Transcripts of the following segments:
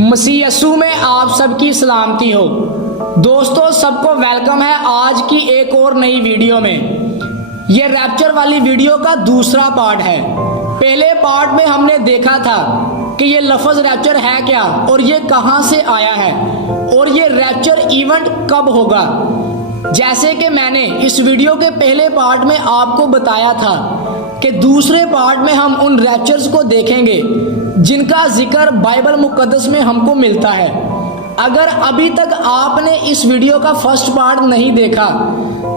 مسیح یسوع میں آپ سب کی سلامتی ہو۔ دوستو سب کو ویلکم ہے آج کی ایک اور نئی ویڈیو میں۔ یہ ریپچر والی ویڈیو کا دوسرا پارٹ ہے۔ پہلے پارٹ میں ہم نے دیکھا تھا کہ یہ لفظ ریپچر ہے کیا اور یہ کہاں سے آیا ہے اور یہ ریپچر ایونٹ کب ہوگا۔ جیسے کہ میں نے اس ویڈیو کے پہلے پارٹ میں آپ کو بتایا تھا کہ دوسرے پارٹ میں ہم ان ریپچرز کو دیکھیں گے جن کا ذکر بائبل مقدس میں ہم کو ملتا ہے۔ اگر ابھی تک آپ نے اس ویڈیو کا فرسٹ پارٹ نہیں دیکھا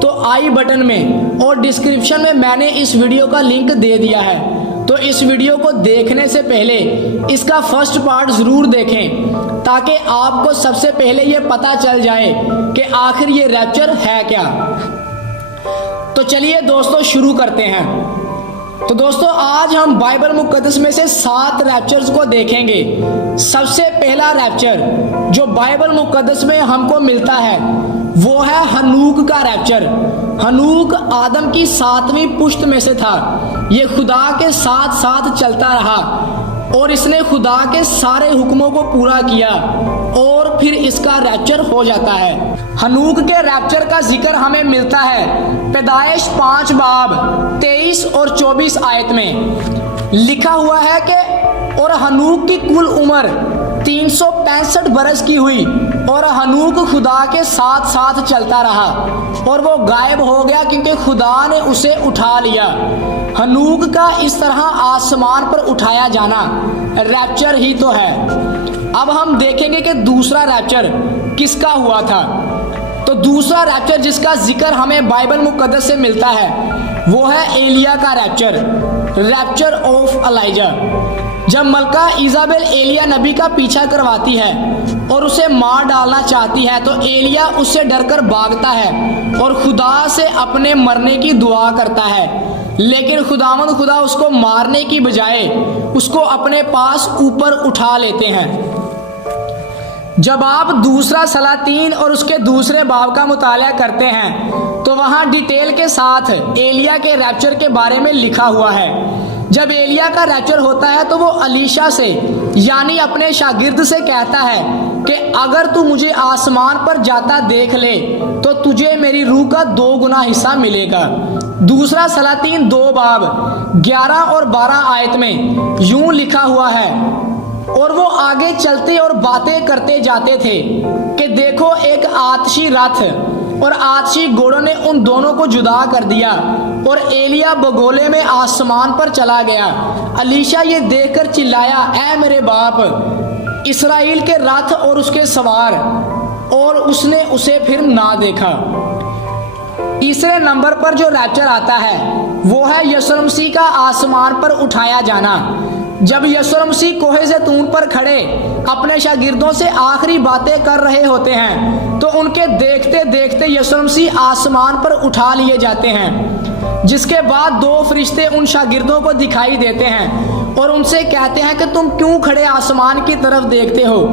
تو آئی بٹن میں اور ڈسکرپشن میں نے اس ویڈیو کا لنک دے دیا ہے، تو اس ویڈیو کو دیکھنے سے پہلے اس کا فرسٹ پارٹ ضرور دیکھیں تاکہ آپ کو سب سے پہلے یہ پتہ چل جائے کہ آخر یہ ریپچر ہے کیا۔ تو چلیے دوستو شروع کرتے ہیں۔ تو دوستو آج ہم بائبل مقدس میں سے 7 ریپچرز کو دیکھیں گے۔ سب سے پہلا ریپچر جو بائبل مقدس میں ہم کو ملتا ہے وہ ہے ہنوک کا ریپچر۔ ہنوک آدم کی 7ویں پشت میں سے تھا۔ یہ خدا کے ساتھ ساتھ چلتا رہا اور اس نے خدا کے سارے حکموں کو پورا کیا اور پھر اس کا ریپچر ہو جاتا ہے۔ ہنوک کے ریپچر کا ذکر ہمیں ملتا ہے پیدائش 5 باب 23 اور 24 آیت میں۔ لکھا ہوا ہے کہ اور ہنوک کی کل عمر 365 برس کی ہوئی اور ہنوک خدا کے ساتھ ساتھ چلتا رہا اور وہ غائب ہو گیا کیونکہ خدا نے اسے اٹھا لیا۔ ہنوک کا اس طرح آسمان پر اٹھایا جانا ریپچر ہی تو ہے۔ اب ہم دیکھیں گے کہ دوسرا ریپچر کس کا ہوا تھا۔ تو دوسرا ریپچر جس کا ذکر ہمیں بائبل مقدس سے ملتا ہے وہ ہے ایلیا کا ریپچر، ریپچر آف ایلیجا۔ جب ملکہ ایزابل ایلیا نبی کا پیچھا کرواتی ہے اور اسے مار ڈالنا چاہتی ہے تو ایلیا اس سے ڈر کر بھاگتا ہے اور خدا سے اپنے مرنے کی دعا کرتا ہے، لیکن خداوند خدا اس کو مارنے کی بجائے اس کو اپنے پاس اوپر اٹھا لیتے ہیں۔ جب آپ دوسرا سلاطین اور اس کے دوسرے باب کا مطالعہ کرتے ہیں تو وہاں ڈیٹیل کے ساتھ ایلیا کے ریپچر کے بارے میں لکھا ہوا ہے۔ جب ایلیا کا ریپچر ہوتا ہے تو وہ الیشا سے یعنی اپنے شاگرد سے کہتا ہے کہ اگر تو مجھے آسمان پر جاتا دیکھ لے تو تجھے میری روح کا 2 گنا حصہ ملے گا۔ دوسرا سلاطین 2 باب 11 اور 12 آیت میں یوں لکھا ہوا ہے، اور وہ آگے چلتے اور باتیں کرتے جاتے تھے کہ دیکھو ایک آتشی رتھ اور آتشی گھوڑوں نے ان دونوں کو جدا کر دیا اور ایلیا بگولے میں آسمان پر چلا گیا۔ الیشا یہ دیکھ کر چلایا، اے میرے باپ، اسرائیل کے رتھ اور اس کے سوار، اور اس نے اسے پھر نہ دیکھا۔ تیسرے نمبر پر جو ریپچر آتا ہے وہ ہے یسوع مسیح کا آسمان پر اٹھایا جانا۔ جب یسوع مسیح کوہ زیتون پر کھڑے اپنے شاگردوں سے آخری باتیں کر رہے ہوتے ہیں تو ان کے دیکھتے دیکھتے یسوع مسیح آسمان پر اٹھا لیے جاتے ہیں، جس کے بعد 2 فرشتے ان شاگردوں کو دکھائی دیتے ہیں اور ان سے کہتے ہیں کہ تم کیوں کھڑے آسمان کی طرف دیکھتے ہو؟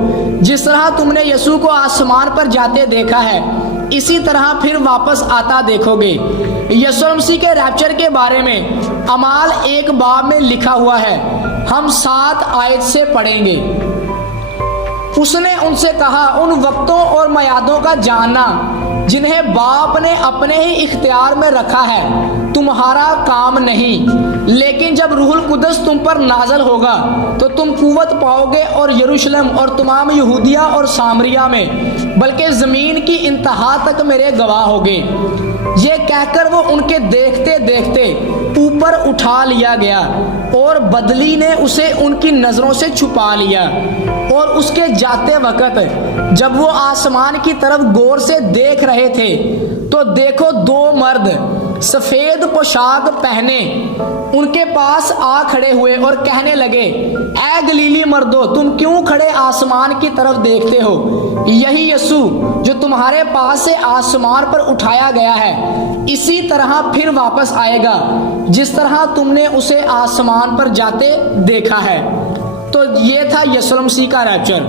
جس طرح تم نے یسوع کو آسمان پر جاتے دیکھا ہے اسی طرح پھر واپس آتا دیکھو گے۔ یسوع مسیح کے ریپچر کے بارے میں اعمال 1 باب میں لکھا ہوا ہے، ہم 7 آیت سے پڑھیں گے۔ اس نے ان سے کہا ان وقتوں اور میعادوں کا جاننا جنہیں باپ نے اپنے ہی اختیار میں رکھا ہے تمہارا کام نہیں، لیکن جب روح القدس تم پر نازل ہوگا تو تم قوت پاؤ گے اور یروشلم اور تمام یہودیہ اور سامریہ میں بلکہ زمین کی انتہا تک میرے گواہ ہوگے۔ یہ کہہ کر وہ ان کے دیکھتے دیکھتے اوپر اٹھا لیا گیا اور بدلی نے اسے ان کی نظروں سے چھپا لیا، اور اس کے جاتے وقت جب وہ آسمان کی طرف غور سے دیکھ رہے تھے تو دیکھو 2 مرد سفید پوشاک پہنے ان کے پاس آ کھڑے ہوئے اور کہنے لگے، اے گلیلی مردو، تم کیوں کھڑے آسمان کی طرف دیکھتے ہو؟ یہی یسوع جو تمہارے پاس سے آسمان پر اٹھایا گیا ہے اسی طرح پھر واپس آئے گا جس طرح تم نے اسے آسمان پر جاتے دیکھا ہے۔ تو یہ تھا یسوع مسیح کا ریپچر،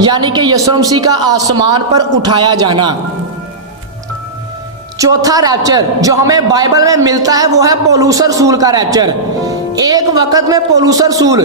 یعنی کہ یسوع مسیح کا آسمان پر اٹھایا جانا۔ چوتھا ریپچر جو ہمیں بائبل میں ملتا ہے وہ ہے پولس رسول کا ریپچر۔ ایک وقت میں پولس رسول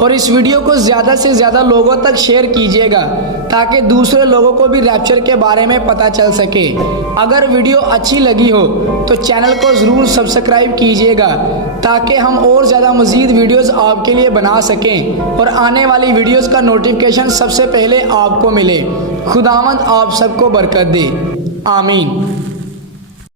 اور اس ویڈیو کو زیادہ سے زیادہ لوگوں تک شیئر کیجیے گا تاکہ دوسرے لوگوں کو بھی ریپچر کے بارے میں پتہ چل سکے۔ اگر ویڈیو اچھی لگی ہو تو چینل کو ضرور سبسکرائب کیجیے گا تاکہ ہم اور زیادہ مزید ویڈیوز آپ کے لیے بنا سکیں اور آنے والی ویڈیوز کا نوٹیفیکیشن سب سے پہلے آپ کو ملے۔ خداوند آپ سب کو برکت دے، آمین۔